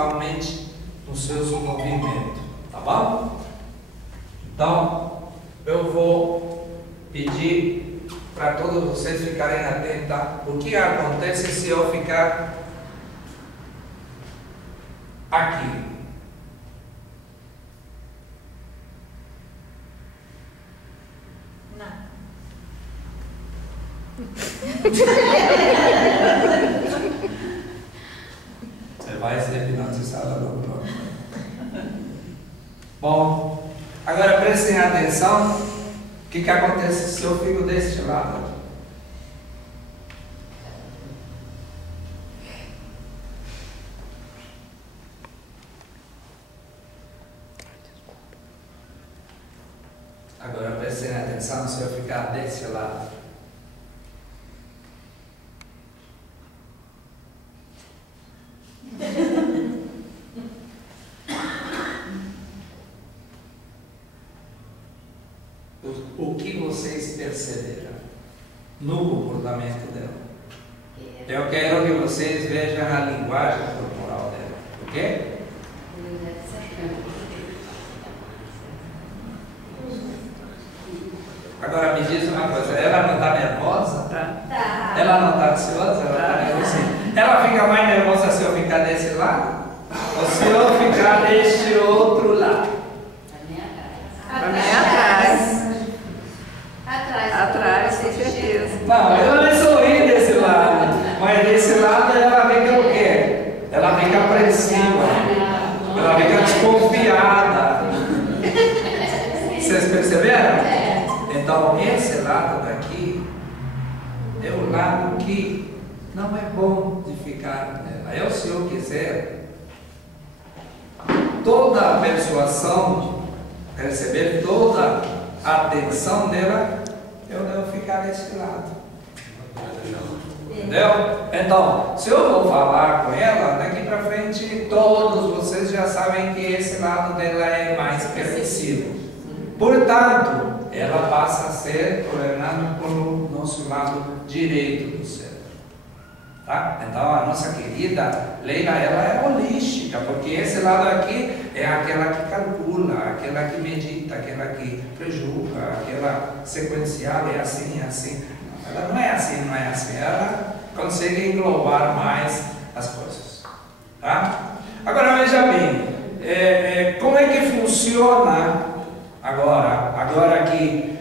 principalmente nos seus movimentos, tá bom? Então, eu vou pedir para todos vocês ficarem atentos o que acontece se eu ficar aqui. Não. Você vai ser hipnotizado logo. Bom, agora prestem atenção o que acontece se eu fico deste lado. Agora prestem atenção se eu ficar desse lado. O que vocês perceberam no comportamento dela? Eu quero que vocês vejam a linguagem corporal dela, ok? Agora me diz uma coisa, ela não está nervosa? Tá. Ela não está ansiosa? Ela está nervosa? Ela fica mais nervosa se eu ficar desse lado? Ou se eu ficar deste outro lado? Atrás, com certeza. Não, ela vai sorrir desse lado, mas desse lado ela fica o quê? Ela fica apreensiva, ela fica desconfiada. Vocês perceberam? Então, esse lado daqui é o lado que não é bom de ficar nela. Eu, se eu quiser, toda a persuasão, receber toda a atenção dela, eu devo ficar desse lado. Entendeu? Então, se eu vou falar com ela, daqui para frente, todos vocês já sabem que esse lado dela é mais permissivo. Portanto, ela passa a ser governada pelo nosso lado direito do cérebro. Tá? Então, a nossa querida Leila, ela é holística, porque esse lado aqui é aquela que calcula, aquela que medita, aquela que prejulga, aquela sequencial, é assim, é assim. Ela não é assim, não é assim. Ela consegue englobar mais as coisas. Tá? Agora, veja bem, como é que funciona agora que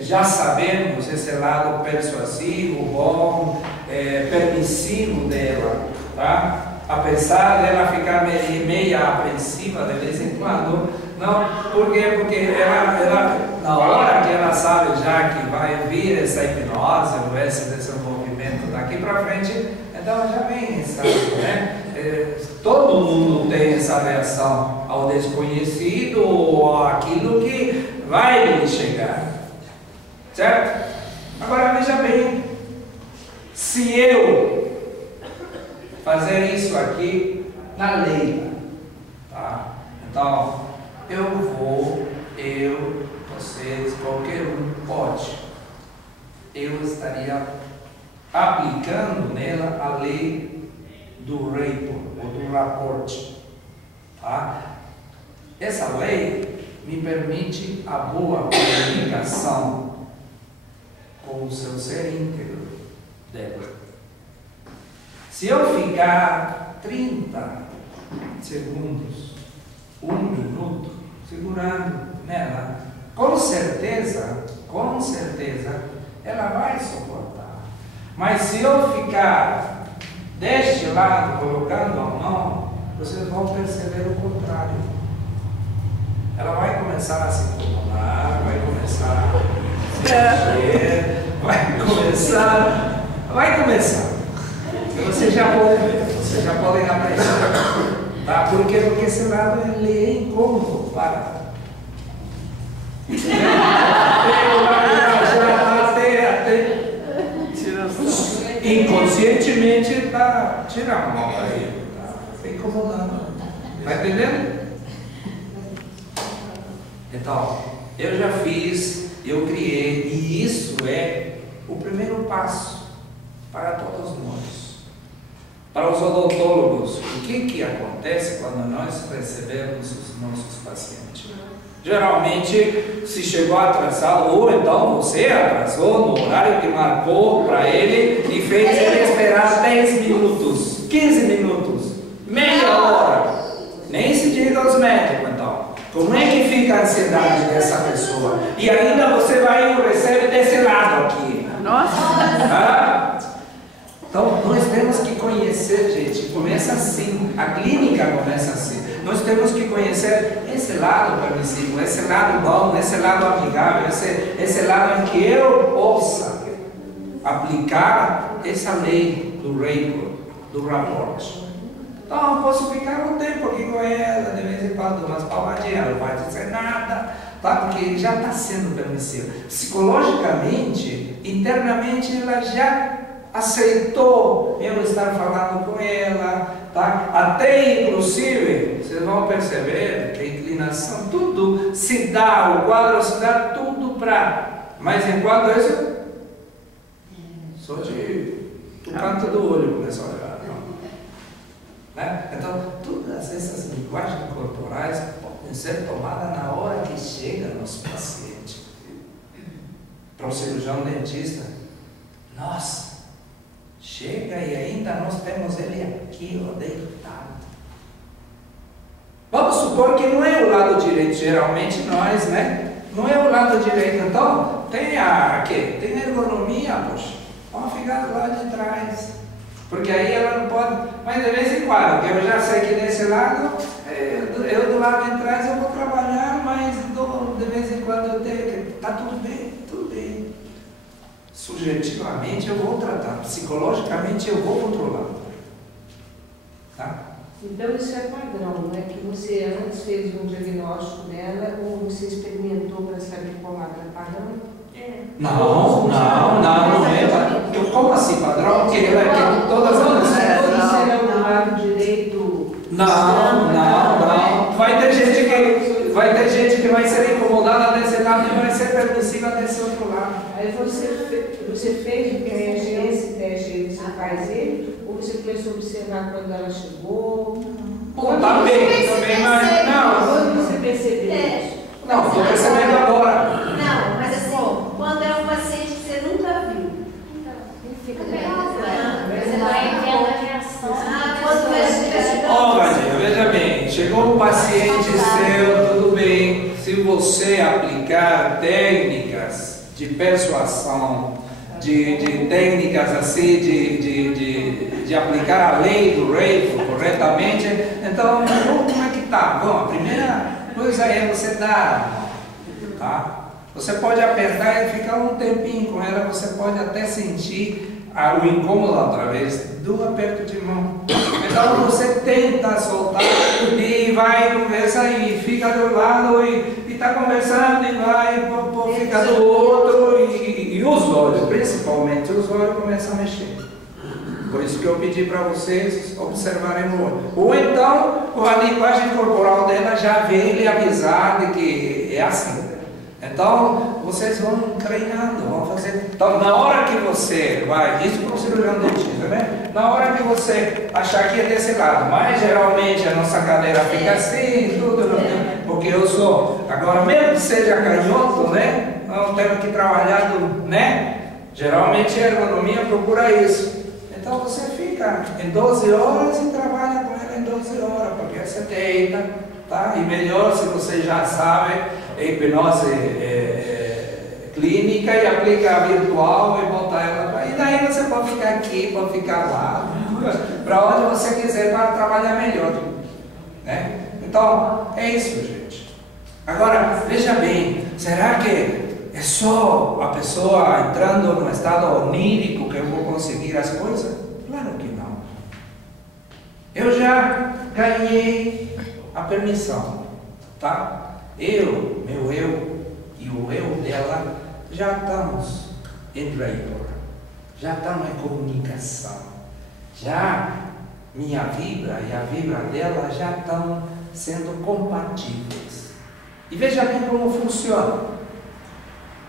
já sabemos esse lado persuasivo, bom, permissivo dela, tá? Apesar dela ficar meia apreensiva de vez em quando, não, por quê? Porque ela, na hora que ela sabe já que vai vir essa hipnose, esse desenvolvimento daqui para frente, então já vem, sabe, né? Todo mundo tem essa reação ao desconhecido ou àquilo que vai lhe chegar, certo? Agora veja bem, se eu fazer isso aqui na lei, tá? Então vocês, qualquer um pode. Eu estaria aplicando nela a lei do rapport ou do rapport, tá? Essa lei me permite a boa comunicação com o seu ser íntegro dela. Se eu ficar 30 segundos, 1 minuto, segurando nela, com certeza, ela vai suportar. Mas se eu ficar deste lado, colocando a mão, vocês vão perceber o contrário. Ela vai começar a se incomodar, vai começar a se mexer, vai começar. Vocês já podem ver, vocês já podem apreciar. Tá? Por quê? Porque esse lado ele é incômodo para. Inconscientemente tá tirando a mão daí, tá incomodando. Tá entendendo? Então, eu já fiz, eu criei, e isso é o primeiro passo para todos nós. Para os odontólogos, o que acontece quando nós recebemos os nossos pacientes? Geralmente, se chegou atrasado, ou então você atrasou no horário que marcou para ele e fez ele esperar 10 minutos, 15 minutos, meia hora. Nem se diga aos médicos, então. Como é que fica a ansiedade dessa pessoa? E ainda você vai e o recebe desse lado aqui. Nossa! Ah? Então, nós temos que conhecer, gente. Começa assim. A clínica começa assim. Nós temos que conhecer esse lado permissivo, esse lado bom, esse lado amigável, esse lado em que eu possa aplicar essa lei do rapport, do rapport. Então, eu posso ficar um tempo aqui com ela, de vez em quando, umas palmadinhas, ela não vai dizer nada, tá? Porque já está sendo permissivo. Psicologicamente, internamente, ela já aceitou eu estar falando com ela, tá? Até inclusive, vocês vão perceber que a inclinação, tudo se dá, o quadro se dá tudo para, mas enquanto isso, só do canto do olho começou a olhar. Né? Então, todas essas linguagens corporais podem ser tomadas na hora que chega nos pacientes. Para o cirurgião dentista, nossa, chega e ainda nós temos ele aqui, ó, deitado. Vamos supor que não é o lado direito, geralmente nós, né? Não é o lado direito, então tem tem ergonomia, poxa, vamos ficar do lado de trás. Porque aí ela não pode, mas de vez em quando, porque eu já sei que desse lado, eu do lado de trás eu vou trabalhar, mas de vez em quando eu tenho que, está tudo bem, tudo bem. Subjetivamente eu vou tratar, psicologicamente eu vou controlar. Tá? Então isso é padrão, né? Que você antes fez um diagnóstico dela ou você experimentou para saber qual é padrão? Não é. Como assim, padrão? Que todas as pessoas serão do lado direito? Não. Vai ter gente que vai ser incomodada desse lado e vai ser permissiva desse outro lado. Aí você fez o teste, esse teste você faz ele? Ou você começou a observar quando ela chegou? Também, mas não. Quando você percebeu isso? Não, estou percebendo agora. Não, mas assim, quando é um paciente que você nunca viu. Fica Você vai vendo a reação. Vadia, veja bem, chegou um paciente seu, tudo bem. Se você aplicar técnicas de persuasão, de técnicas assim, de aplicar a lei do rapport corretamente, então, como é que está? Bom, a primeira coisa é você dar, tá? Você pode apertar e ficar um tempinho com ela, você pode até sentir o incômodo através do aperto de mão. Então você tenta soltar e vai, conversa e fica do lado e está conversando e vai, fica do outro e os olhos, principalmente os olhos começam a mexer. Por isso que eu pedi para vocês observarem o olho. Ou então, a linguagem corporal dela já vem lhe avisar de que é assim. Então, vocês vão treinando, vão fazer. Então, na hora que você vai, isso para o cirurgião dentista, né? Na hora que você achar que é desse lado, mas geralmente a nossa cadeira fica assim, tudo, porque eu sou, agora mesmo que seja canhoto, né? Não temos que trabalhar, né? Geralmente a ergonomia procura isso. Então você fica em 12 horas e trabalha com ela em 12 horas, porque você deita, tá? E melhor se você já sabe hipnose clínica e aplica a virtual e botar ela para. E daí você pode ficar aqui, pode ficar lá, para onde você quiser para trabalhar melhor. Né? Então, é isso, gente. Agora, veja bem, será que é só a pessoa entrando no estado onírico que eu vou conseguir as coisas? Claro que não. Eu já ganhei a permissão, tá? Meu eu e o eu dela já estamos em rapport, já estamos em comunicação, já minha vibra e a vibra dela já estão sendo compatíveis. E veja bem como funciona.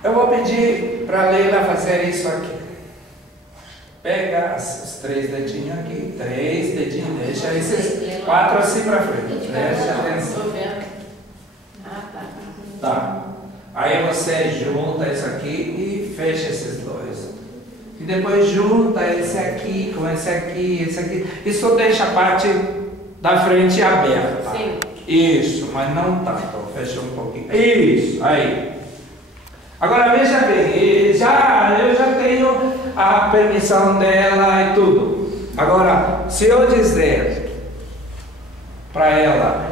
Eu vou pedir para a Leila fazer isso aqui. Pega os 3 dedinhos aqui, 3 dedinhos, deixa esses 4 assim para frente. Preste atenção. Tá. Aí você junta isso aqui e fecha esses dois. E depois junta esse aqui com esse aqui, esse aqui. Isso deixa a parte da frente aberta. Sim. Isso, mas não tanto. Fecha um pouquinho. Isso, aí. Agora veja bem, eu já tenho a permissão dela e tudo. Agora, se eu dizer para ela,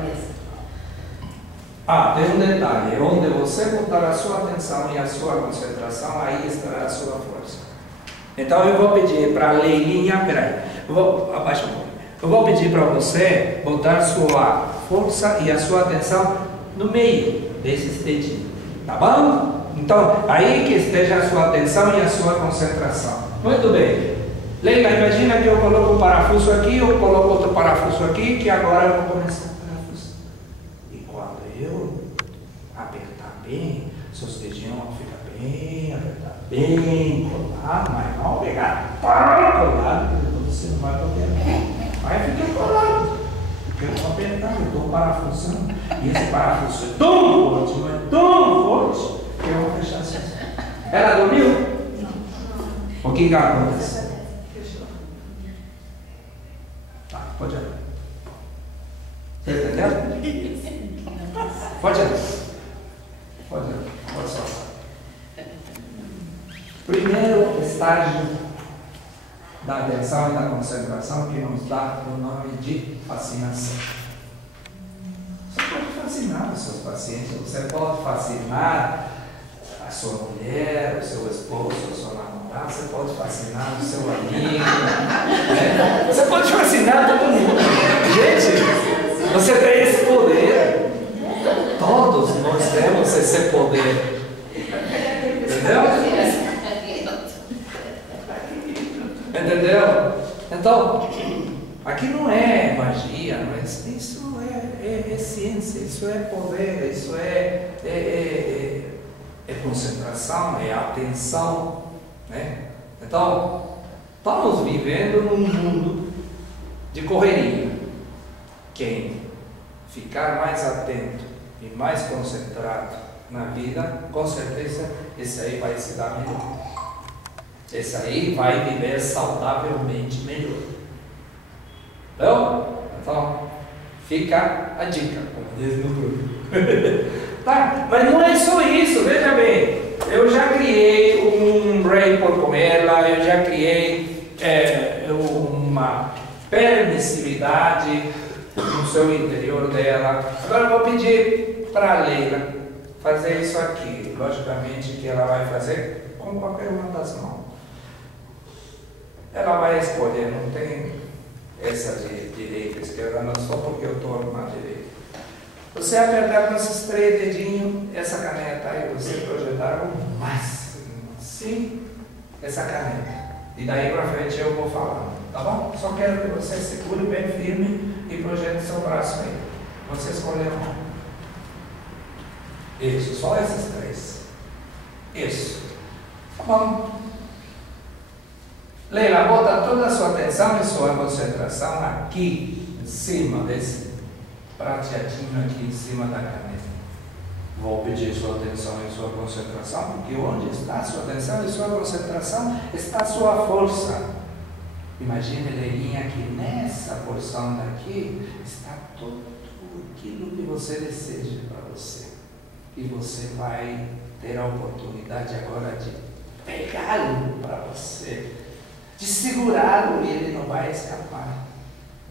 tem um detalhe, onde você botar a sua atenção e a sua concentração, aí estará a sua força. Então eu vou pedir para a Leilinha, abaixa um pouco. Eu vou pedir para você botar sua força e a sua atenção no meio desses dedinhos, tá bom? Então, aí que esteja a sua atenção e a sua concentração. Muito bem. Leila, imagina que eu coloco um parafuso aqui, eu coloco outro parafuso aqui, que agora eu vou começar o parafuso. E quando eu apertar bem, seus dedinhos vão ficar bem apertados, bem colados, mas não pegar colado, porque você não vai poder. Vai ficar colado. Porque eu estou apertando, eu estou parafusando. E esse parafuso é tão forte, mas tão forte, que eu vou fechar assim. Ela dormiu? Não. O que acontece? Tá, pode olhar. Você entendeu? Pode olhar. Pode olhar. Pode soltar. Primeiro estágio da atenção e da concentração que nos dá o nome de fascinação. Você pode fascinar os seus pacientes, você pode fascinar a sua mulher, o seu esposo, a sua namorada, você pode fascinar o seu amigo, né? Você pode fascinar todo mundo. Gente, você tem esse poder. Todos nós temos esse poder. Entendeu? Entendeu? Então, aqui não é magia, mas isso é ciência, isso é poder, isso é concentração, é atenção, né? Então, estamos vivendo num mundo de correria. Quem ficar mais atento e mais concentrado na vida, com certeza esse aí vai se dar melhor. Esse aí vai viver saudavelmente melhor. Então, fica a dica, como diz no grupo. Tá, mas não é só isso, veja bem. Eu já criei um rapport com ela, eu já criei uma permissividade no seu interior dela. Agora eu vou pedir para a Leila fazer isso aqui. Logicamente que ela vai fazer com qualquer uma das mãos. Ela vai escolher, não tem essa de direita, esquerda, não só porque eu estou na direita. Você apertar com esses 3 dedinhos, essa caneta aí, você projetar o máximo, assim, essa caneta. E daí para frente eu vou falando, tá bom? Só quero que você segure bem firme e projete seu braço aí. Você escolheu um. Isso, só esses 3. Isso. Tá bom. Leila, bota toda a sua atenção e sua concentração aqui, em cima desse prateadinho aqui, em cima da caneta. Vou pedir sua atenção e sua concentração, porque onde está a sua atenção e sua concentração, está a sua força. Imagine, Leilinha, que nessa porção daqui está tudo aquilo que você deseja para você. E você vai ter a oportunidade agora de pegá-lo para você, de segurá-lo e ele não vai escapar.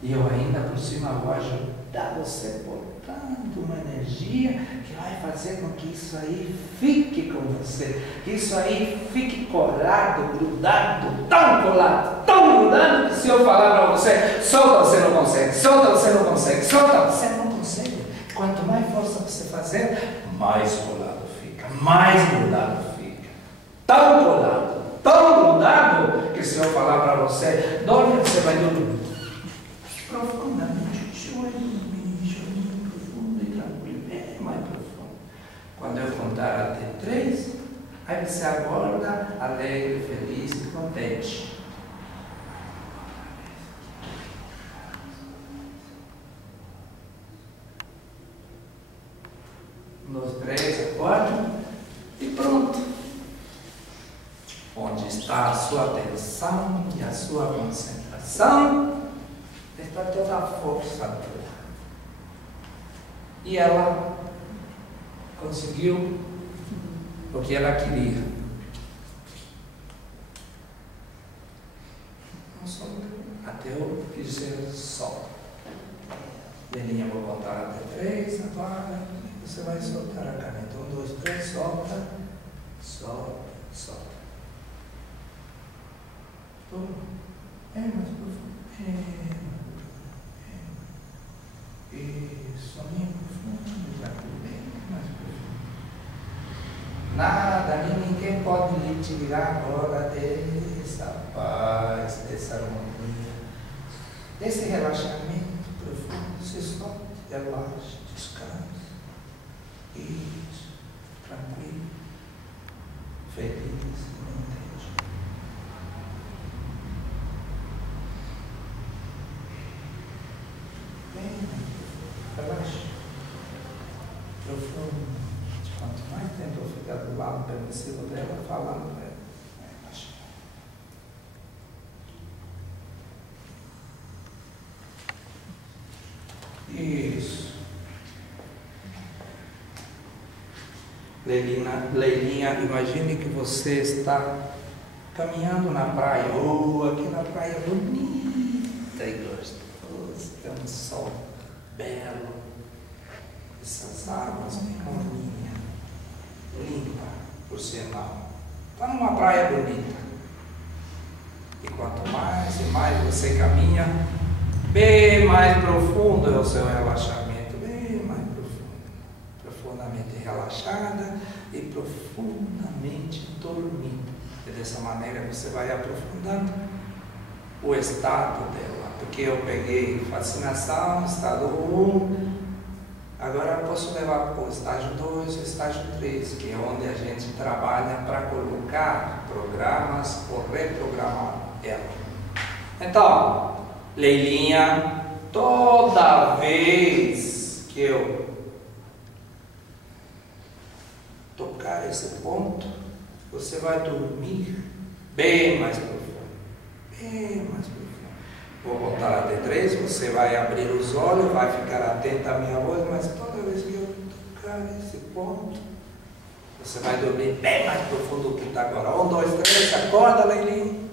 E eu ainda por cima vou ajudar você botando uma energia que vai fazer com que isso aí fique com você, que isso aí fique colado, grudado, tão colado, tão grudado, que se eu falar para você, solta, você não consegue, solta, você não consegue, solta, você não consegue. Quanto mais força você fazer, mais colado fica, mais grudado fica, tão colado, tão grudado, que se eu falar para você, dorme, você vai dormir profundamente, chorinho profundo e tranquilo, bem mais profundo. Quando eu contar até 3, aí você acorda alegre, feliz e contente. sua atenção e a sua concentração está toda a força dela. E ela conseguiu o que ela queria. Não solta. Até eu dizer solta. Belinha, vou contar até 3 agora. Você vai soltar a caneta. 1, 2, 3, solta. Solta, solta. É mais profundo. Isso, bem profundo, bem mais profundo. Nada, nem ninguém pode lhe tirar agora dessa paz, dessa harmonia, desse relaxamento profundo. Se solte, relaxe, descanse. Isso, tranquilo, feliz, não entende. Bem, relaxe, profundo. Quanto mais tempo eu ficar do lado permissivo dela, falando para ela, relaxa. Isso. Leilinha, imagine que você está caminhando na praia, ou aquela praia bonita e gostosa, tem um sol belo, essas águas bem molinhas, limpa, por sinal. Está numa praia bonita. E quanto mais e mais você caminha, bem mais profundo é o seu relaxamento, bem mais profundo, profundamente relaxada e profundamente dormindo. E dessa maneira você vai aprofundando o estado dela, porque eu peguei fascinação, estado 1, agora eu posso levar para o estágio 2 e estágio 3, que é onde a gente trabalha para colocar programas ou reprogramar ela. Então, Leilinha, toda vez que eu tocar esse ponto, você vai dormir bem mais profundo, bem mais profundo. Vou voltar até 3, você vai abrir os olhos, vai ficar atento à minha voz, mas toda vez que eu tocar esse ponto, você vai dormir bem mais profundo do que está agora. 1, 2, 3, acorda, Leilinha.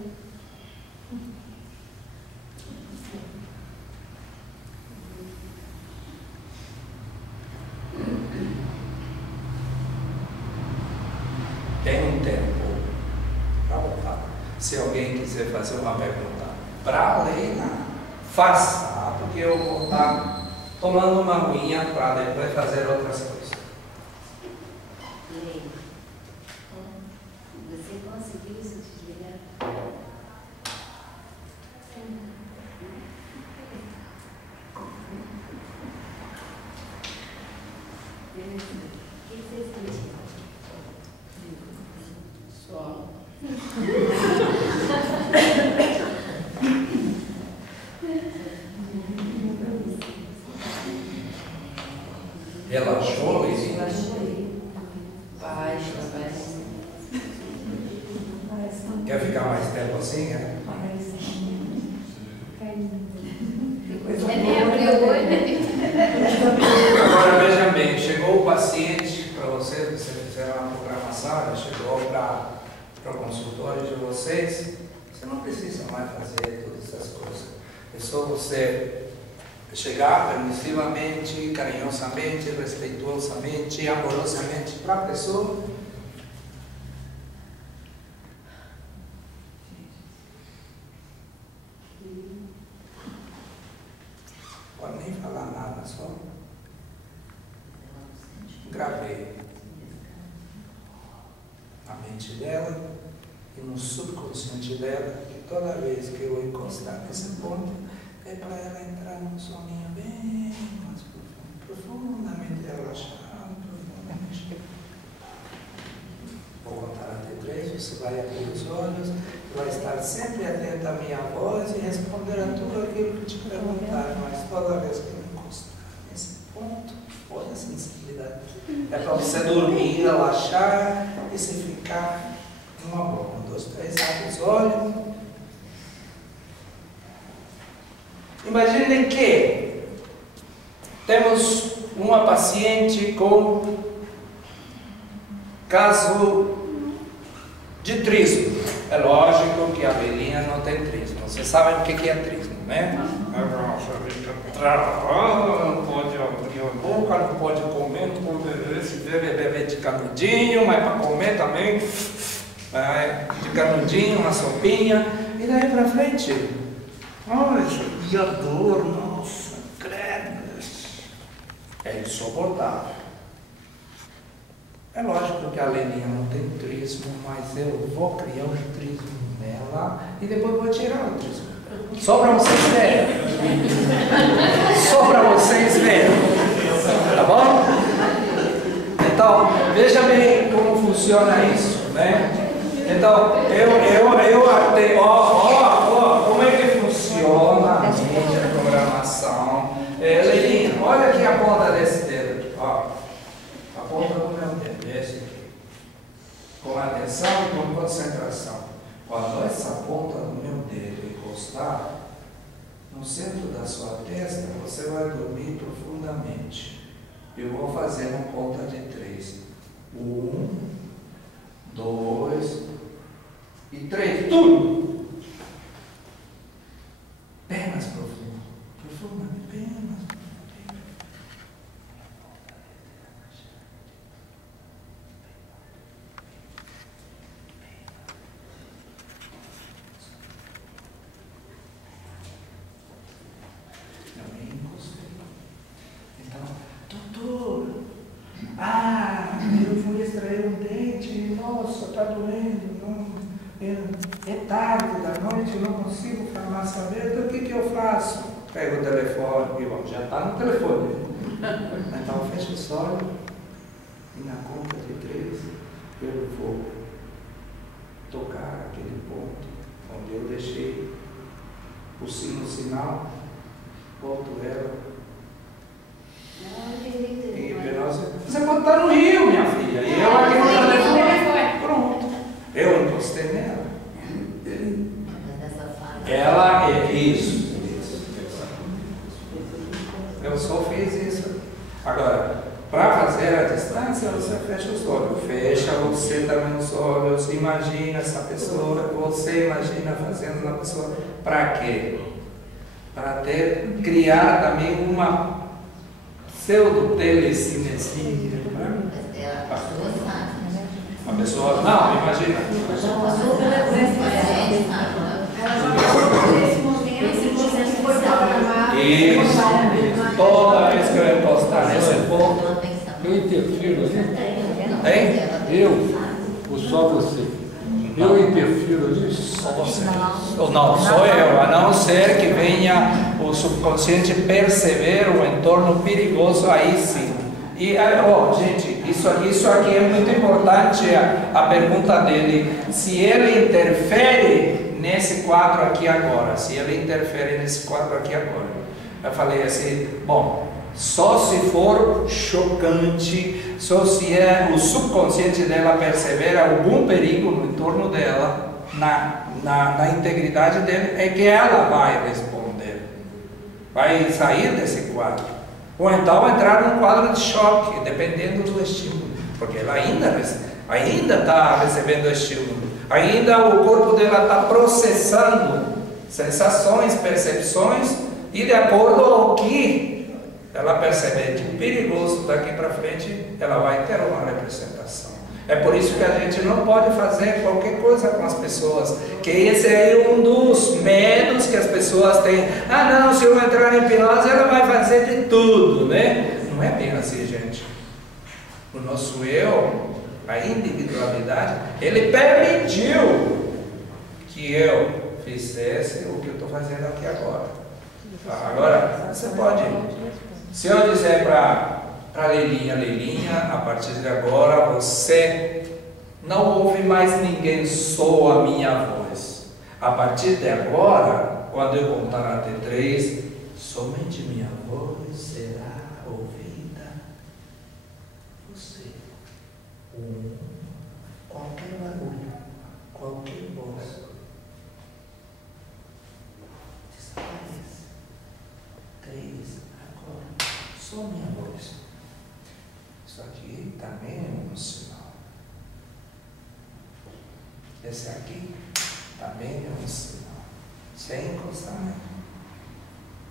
Tem um tempo para voltar. Se alguém quiser fazer uma pergunta para a Leila, faça, porque eu vou estar tomando uma aguinha para depois fazer outras coisas. Leila, você conseguiu se desligar? O que você sentiu? Só. Relaxou, Luizinha? Baixa. Quer ficar mais tempo assim? É? É nem abrir o olho. Agora veja bem, chegou o paciente para vocês, vocês fizeram uma programação, chegou para o consultório de vocês, você não precisa mais fazer todas essas coisas. É só você chegar permissivamente, carinhosamente, respeitosamente, amorosamente para a pessoa. Pode nem falar nada, só gravei na mente dela e no subconsciente dela que toda vez que eu encostar nesse ponto é para ela entrar num soninho bem mais profundo, profundamente relaxado, profundamente. Vou contar até 3, você vai abrir os olhos, vai estar sempre atento à minha voz e responder a tudo aquilo que te perguntar, mas toda vez que eu encostar nesse ponto, olha a sensibilidade. É para você dormir, relaxar e se ficar numa boa. 2, 3, abre os olhos. Imagine que temos uma paciente com caso de trismo. É lógico que a velhinha não tem trismo. Vocês sabem o que é trismo, né? Não pode abrir a boca, não pode comer, não pode beber de canudinho, mas para comer também, de canudinho, uma sopinha, e daí para frente. Ai, e a dor, nossa, credo. É insuportável. É lógico que a Leninha não tem trismo, mas eu vou criar um trismo nela e depois vou tirar o trismo. Só para vocês verem. Só para vocês verem. Tá bom? Então, veja bem como funciona isso, né? Então, eu até, como é que funciona a minha programação? Leninha, olha aqui a ponta desse dedo, ó. A ponta do meu dedo, esse aqui. Com atenção e com concentração. Quando essa ponta do meu dedo encostar no centro da sua testa, você vai dormir profundamente. Eu vou fazer uma conta de 3. 1, 2 e 3. Tudo! Bem mais profundo. Profundamente, bem mais profundo. Eu fui extrair um dente, nossa, está doendo, é tarde da noite, eu não consigo falar, saber, então o que eu faço? Pego o telefone, e bom, já está no telefone. Então fecha os olhos e na conta de 3 eu vou tocar aquele ponto onde eu deixei o sinal, volto ela. Você pode estar no Rio, minha filha. E eu aqui no telefone. Pronto. Eu encostei nela. Ela é isso. Eu só fiz isso. Agora, para fazer a distância, você fecha os olhos. Fecha você também os olhos. Imagina essa pessoa. Você imagina fazendo uma pessoa. Para quê? Para criar também uma pseudo-telecinesia. A pessoa, não, imagina. Isso, toda vez que eu encostar nesse ponto, Eu interfiro ali? hein? Eu? Ou só você? Eu interfiro ali? Só você. Não, sou eu, a não ser que venha o subconsciente perceber o entorno perigoso, aí sim. E, gente, isso aqui é muito importante, a pergunta dele, se ele interfere nesse quadro aqui agora, Eu falei assim, bom, só se for chocante, só se o subconsciente dela perceber algum perigo no entorno dela, na integridade dele, é que ela vai responder, vai sair desse quadro. Ou então entrar num quadro de choque, dependendo do estímulo, porque ela ainda está recebendo estímulo, ainda o corpo dela está processando sensações, percepções, e de acordo ao que ela perceber de perigoso daqui para frente, ela vai ter uma representação. É por isso que a gente não pode fazer qualquer coisa com as pessoas, que esse é um dos medos que as pessoas têm. Ah não, se eu entrar em hipnose ela vai fazer de tudo, né? Não é bem assim, gente. O nosso eu, a individualidade, ele permitiu que eu fizesse o que eu estou fazendo aqui agora. Agora, você pode, se eu dizer para Leilinha, a partir de agora você não ouve mais ninguém, só a minha voz. A partir de agora, quando eu contar até 3, somente minha voz será ouvida. Você, qualquer barulho, qualquer voz desaparece. 3, agora, só minha voz. Isso aqui também é um sinal. Esse aqui também é um sinal. Sem encostar.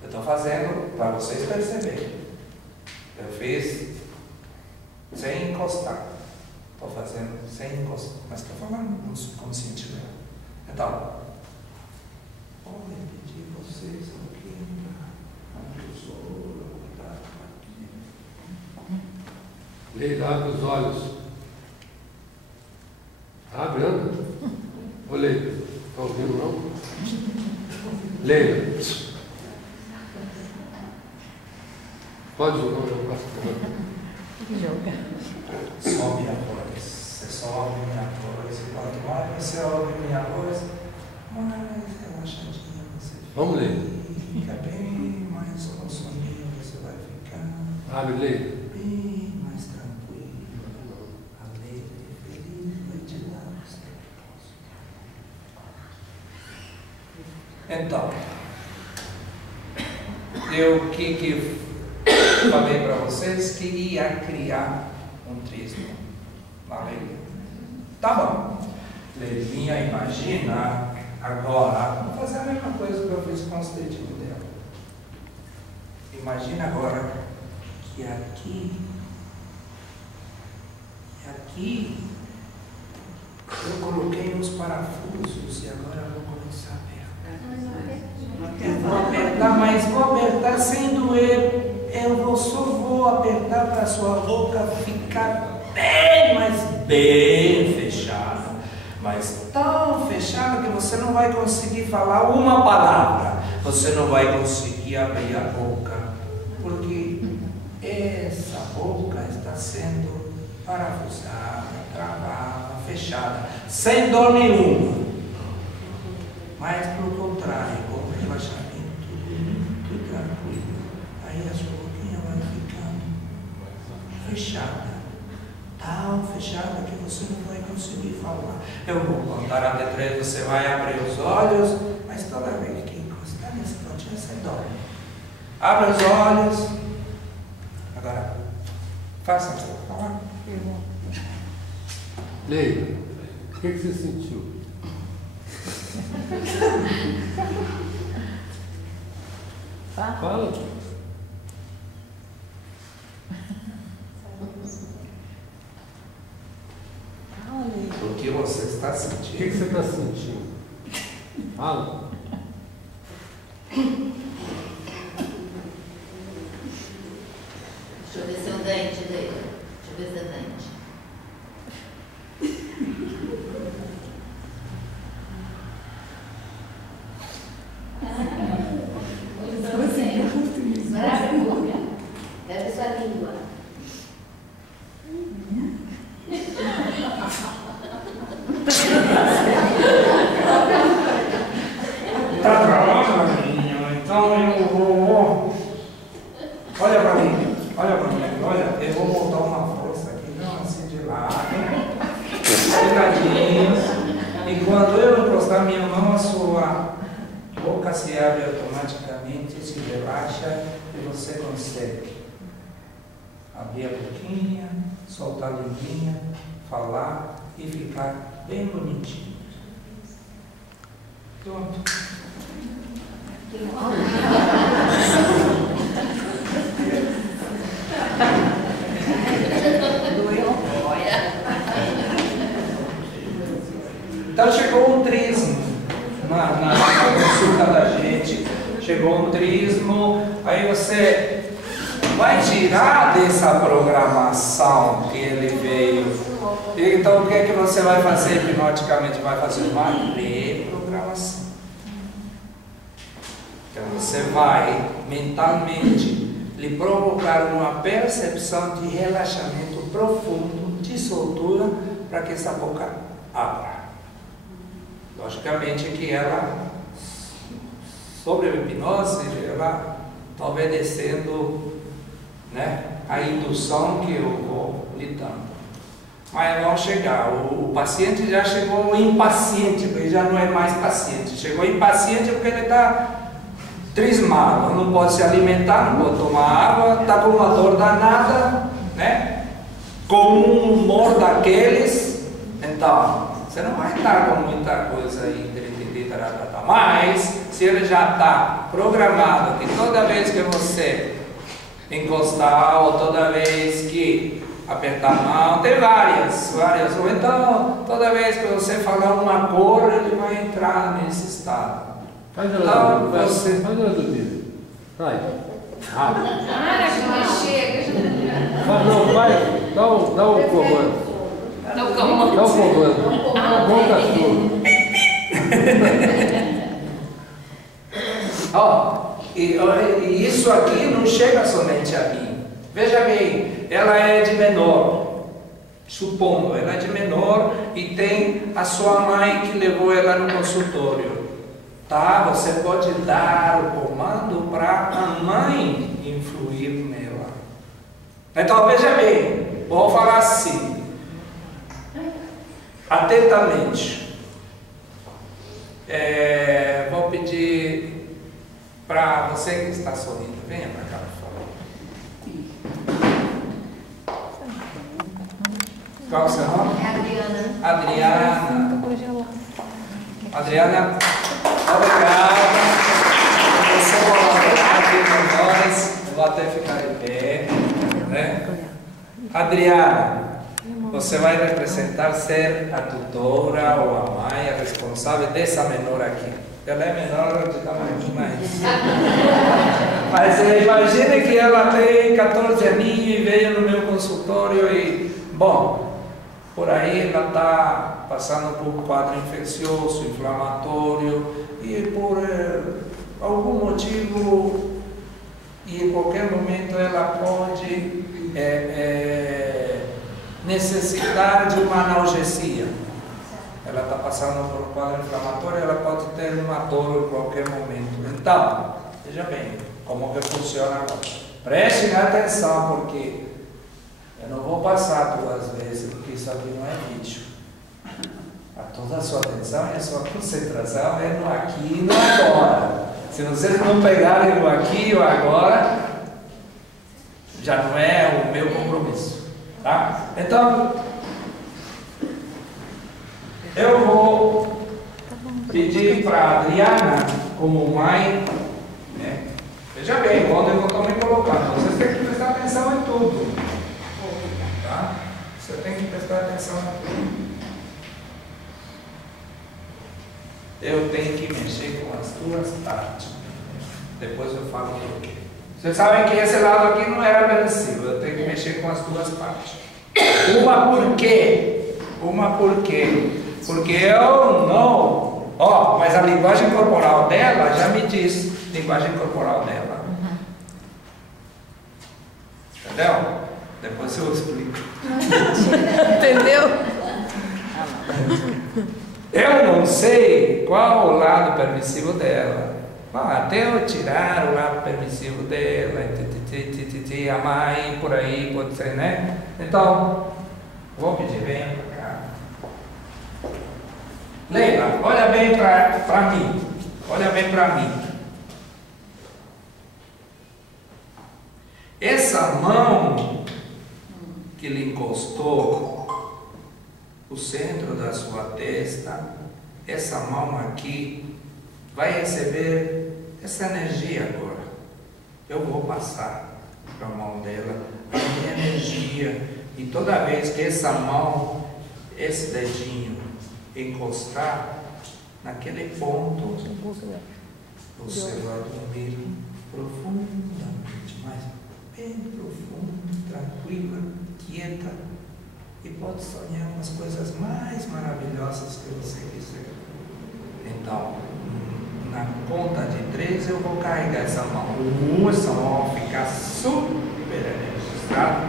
Eu estou fazendo para vocês perceberem. Eu fiz sem encostar. Estou fazendo sem encostar. Mas estou falando no subconsciente meu. Então, vou pedir vocês aqui. Leila, abre os olhos. Abre, anda. Ô Leila, está ouvindo não? Leila. Pode jogar o pastor. Sobe a voz. Você sobe minha voz. E quanto mais você ouve minha voz, mais relaxadinha você fica. Vamos ler. Fica bem mais com soninho você vai ficar. Abre, Leila. Bem mais tranquilo. Alegre, feliz, vai te dar o seu propósito. Então, eu que falei para vocês que ia criar um trismo na Leilinha. Tá bom. Leilinha, imagina agora, vou fazer a mesma coisa que eu fiz com os dedinhos dela. Imagina agora que aqui eu coloquei uns parafusos e agora eu vou começar a apertar. Eu vou apertar, mas vou apertar sem doer. Eu só vou apertar para a sua boca ficar bem, mas bem fechada. Mas tão fechada que você não vai conseguir falar uma palavra. Você não vai conseguir abrir a boca. Porque essa boca está sendo parafusada, travada, fechada, sem dor nenhuma. Mas, pelo contrário, com relaxamento muito tranquilo, aí a sua boquinha vai ficando fechada, tão fechada que você não vai conseguir falar. Eu vou contar até 3, você vai abrir os olhos, mas toda vez que encostar nessa pontinha, você dorme. Abre os olhos. Agora, faça você falar. Leila, o que você sentiu? Fala. O que você está O sentindo? que você está sentindo? Fala. Deixa eu ver seu dente dele. Deixa eu ver seu dente. Agora abre a boca. Quero ver sua língua. Tá travando, Marinho? Então eu vou. Olha para mim, olha, eu vou botar uma força aqui, não assim de lado, pegadinhos. E quando eu encostar minha mão, a sua boca se abre automaticamente, se relaxa e você consegue abrir a boquinha, soltar a linguinha, falar e ficar bem bonitinho. Pronto. Então chegou um trismo na consulta da gente, chegou um trismo, aí você vai tirar dessa programação que ele veio. Então o que é que você vai fazer hipnoticamente? Vai fazer uma reprogramação. Então você vai mentalmente lhe provocar uma percepção de relaxamento profundo, de soltura, para que essa boca abra. Logicamente que ela, sobre a hipnose, ela está obedecendo, né, a indução que eu vou lhe dando. mas vão chegar. O paciente já chegou impaciente, porque já não é mais paciente. Chegou impaciente porque ele está trismado, não pode se alimentar, não pode tomar água, está com uma dor danada, né? Com um humor daqueles. Então, você não vai estar com muita coisa aí. Mas, se ele já está programado que toda vez que você encostar ou toda vez que apertar a mão, tem várias, ou então toda vez que você falar uma cor, ele vai entrar nesse estado. Faz Então, ela você... Faz ela dormir. Vai. Rápido. Não, vai. Dá o comando. Dá o comando. Conta tudo. E isso aqui não chega somente a mim. Veja bem, ela é de menor, supondo, ela é de menor e tem a sua mãe que levou ela no consultório. Tá? Você pode dar o comando para a mãe influir nela. Então veja bem, vou falar assim, atentamente. Vou pedir para você que está sorrindo, venha para cá, por favor. Qual é o seu nome? Adriana. Adriana, obrigado por você colaborar aqui com nós. Eu vou até ficar de pé, né? Adriana, você vai representar ser a tutora ou a mãe, a responsável dessa menor aqui. Ela é menor de tamanho, mas imagine que ela tem 14 aninhos e veio no meu consultório e, bom, por aí ela está passando por quadro infeccioso, inflamatório e por algum motivo e em qualquer momento ela pode necessitar de uma analgesia. Ela está passando por um quadro inflamatório, ela pode ter uma dor em qualquer momento. Então, veja bem como que funciona agora. Prestem atenção, porque eu não vou passar 2 vezes, porque isso aqui não é vídeo. Toda a sua atenção e a sua concentração é no aqui e no agora. Se vocês não pegarem o aqui e o agora, já não é o meu compromisso. Tá? Então, eu vou pedir para a Adriana, como mãe, né? Veja bem, onde eu estou me colocando. Vocês têm que prestar atenção em tudo. Tá? Você tem que prestar atenção em tudo. Eu tenho que mexer com as 2 partes. Depois eu falo por quê. Vocês sabem que esse lado aqui não era permissível. Eu tenho que mexer com as 2 partes. Uma por quê? Uma por quê? Porque eu não... mas a linguagem corporal dela já me diz. Linguagem corporal dela. Entendeu? Depois eu explico. Entendeu? Eu não sei qual o lado permissivo dela. Até eu tirar o lado permissivo dela, a mãe, por aí, pode ser, né? Então, vou pedir, venha para cá. Leila, olha bem para mim. Olha bem para mim. Essa mão que lhe encostou o centro da sua testa, essa mão aqui vai receber essa energia agora. Eu vou passar para a mão dela a minha energia, e toda vez que essa mão, esse dedinho encostar naquele ponto, você vai dormir profundamente, mas bem profundo, tranquila, quieta. E pode sonhar com as coisas mais maravilhosas que você quiser. Então, na conta de 3 eu vou carregar essa mão. 1, essa mão vai ficar super energizada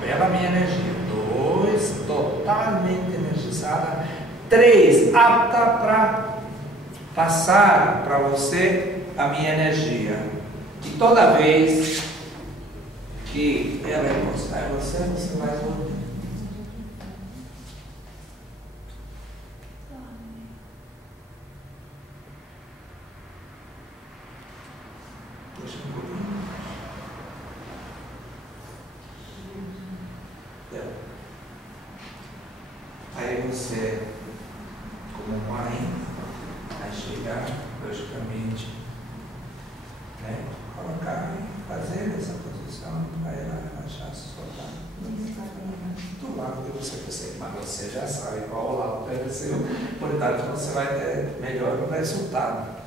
pela minha energia. 2, totalmente energizada. 3, apta para passar para você a minha energia. E toda vez que ela encostar em você, você vai dormir. Deixa um pouquinho. Aí você, como mãe, vai chegar, logicamente, né? Colocar e fazer essa posição para ela relaxar, se soltar. Do lado que você percebe, mas você já sabe qual lado deve ser, portanto você vai ter melhor resultado.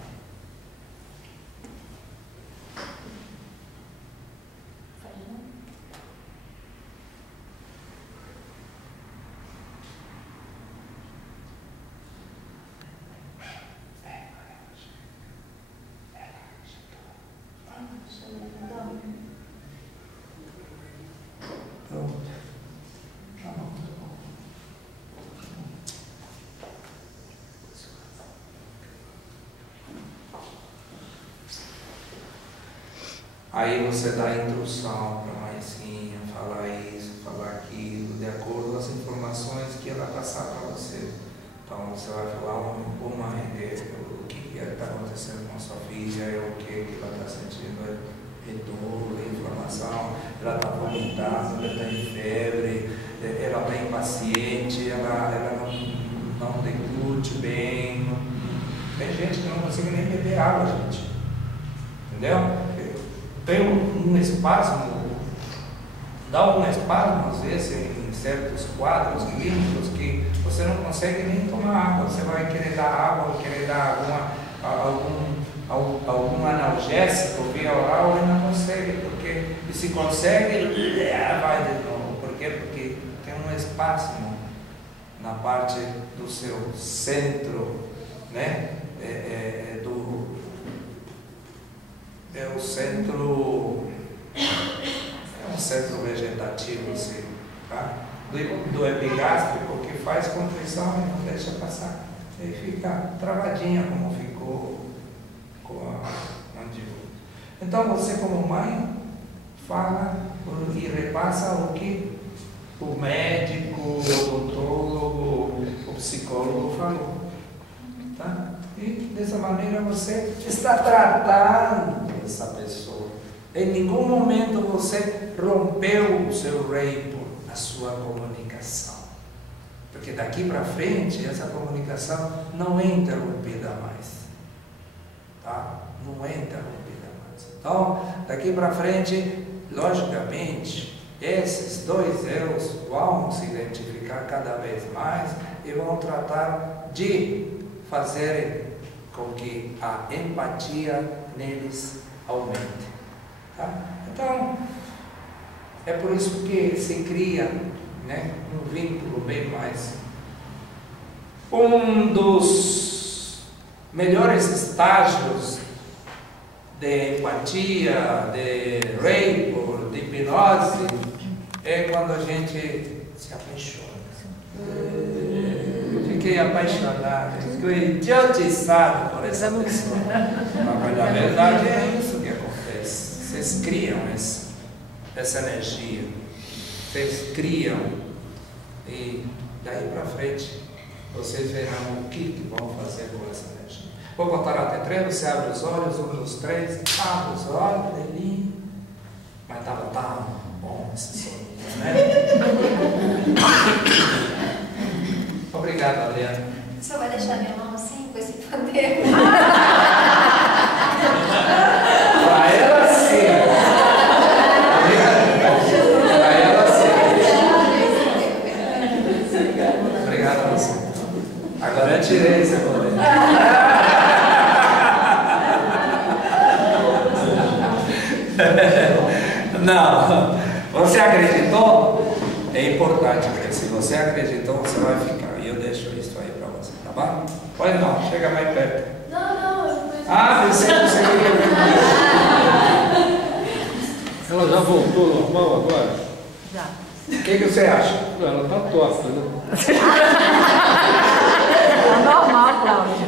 Aí você dá instrução para a mãezinha, falar isso, falar aquilo, de acordo com as informações que ela passar para você. Então você vai falar, ô mãe, o que está acontecendo com a sua filha, o que ela está sentindo, é dor, é inflamação, ela está vomitando, ela está em febre, ela está impaciente, ela não deglute bem. Tem gente que não consegue nem beber água, gente. Entendeu? Tem um espasmo, dá um espasmo às vezes em certos quadros clínicos que você não consegue nem tomar água. Você vai querer dar água, querer dar algum analgésico via oral e não consegue, porque e se consegue, vai de novo. Por quê? Porque tem um espasmo na parte do seu centro, né? É um centro vegetativo, assim, tá? do epigástrico, que faz contrição e não deixa passar. E fica travadinha como ficou com a mandíbula. Então você, como mãe, fala e repassa o que o médico, o odontólogo, o psicólogo falou. Tá? E dessa maneira você está tratando essa pessoa. Em nenhum momento você rompeu o seu rapport, a sua comunicação. Porque daqui para frente essa comunicação não é interrompida mais. Tá? Não é interrompida mais. Então, daqui para frente, logicamente, esses dois eus vão se identificar cada vez mais e vão tratar de fazer com que a empatia neles aumente. Tá? Então, é por isso que se cria, né, um vínculo bem mais. Um dos melhores estágios de empatia, de rapport, de hipnose, é quando a gente se apaixona. Fiquei apaixonado, fiquei idiotiçado por essa pessoa. Mas na verdade é isso que acontece. Vocês criam essa energia, vocês criam, e daí para frente vocês verão o que vão fazer com essa energia. Vou contar até 3, você abre os olhos, 1, 2, 3, abre os olhos, delírio. Mas estava tão bom esse sonho, né? Obrigado, Adriana. O senhor vai deixar minha mão assim, com esse poder? Para ela sim. Para ela sim. Obrigado a você. Agora eu tirei esse poder. Não. Você acreditou? É importante, porque se você acreditou, você vai ficar. E eu deixo isso aí para você, tá bom? Pode não, chega mais perto. Não. Você queria ver. Ela já voltou ao normal agora? Já. O que você acha? Não, ela está torta, né? É normal, Cláudia.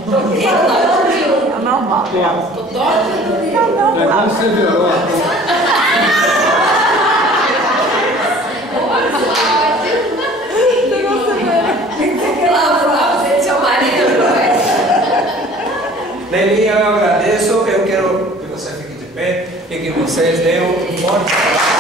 É normal. Torta. Tô torta? É normal. É como você virou. Nelly, eu agradeço. Eu quero que você fique de pé e que vocês dêem um forte abraço.